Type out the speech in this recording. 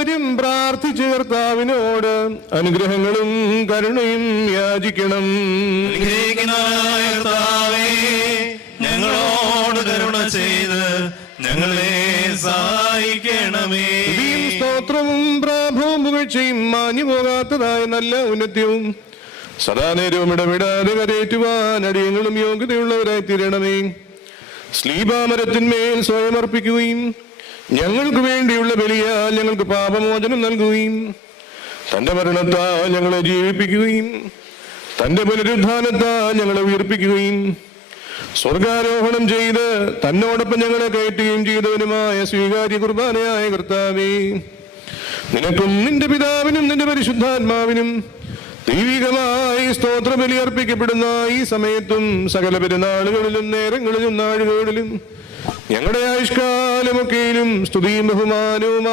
എല്ലാവരും പ്രാർത്ഥിച്ച് കർത്താവിനോട് അനുഗ്രഹങ്ങളും കരുണയും യാചിക്കണം. ഞങ്ങളോട് കരുണ ചെയ്ത് ഞങ്ങളെ സഹായിക്കണമേ. സ്തോത്രവും പ്രാഭവും പുകഴ്ചയും മാഞ്ഞു പോകാത്തതായ നല്ല ഉന്നത്യവും സദാ നേരവും ഇടവിടാതെ കരയേറ്റുവാൻ അടിയങ്ങളും യോഗ്യതയുള്ളവരായി തീരണമേ. സ്ലീബാമരത്തിന്മേൽ സ്വയം അർപ്പിക്കുകയും ഞങ്ങൾക്ക് വേണ്ടിയുള്ള ബലിയാൽ ഞങ്ങൾക്ക് പാപമോചനം നൽകുകയും തന്റെ മരണത്താൽ ഞങ്ങളെ ജീവിപ്പിക്കുകയും തന്റെ പുനരുദ്ധാനത്താൽ ഞങ്ങളെ ഉയർപ്പിക്കുകയും സ്വർഗാരോഹണം ചെയ്ത് തന്നോടൊപ്പം ഞങ്ങളെ കയറ്റുകയും ചെയ്തവനുമായ സ്വീകാര്യ കുർബാനയായ കർത്താവേ, നിനക്കും നിന്റെ പിതാവിനും നിന്റെ പരിശുദ്ധാത്മാവിനും ദൈവികമായി സ്തോത്രബലി അർപ്പിക്കപ്പെടുന്ന ഈ സമയത്തും സകല പെരുന്നാളുകളിലും നേരങ്ങളിലും നാഴുകളിലും ഞങ്ങളുടെ ആയുഷ്കാലമൊക്കെയിലും സ്തുതിയും ബഹുമാനവും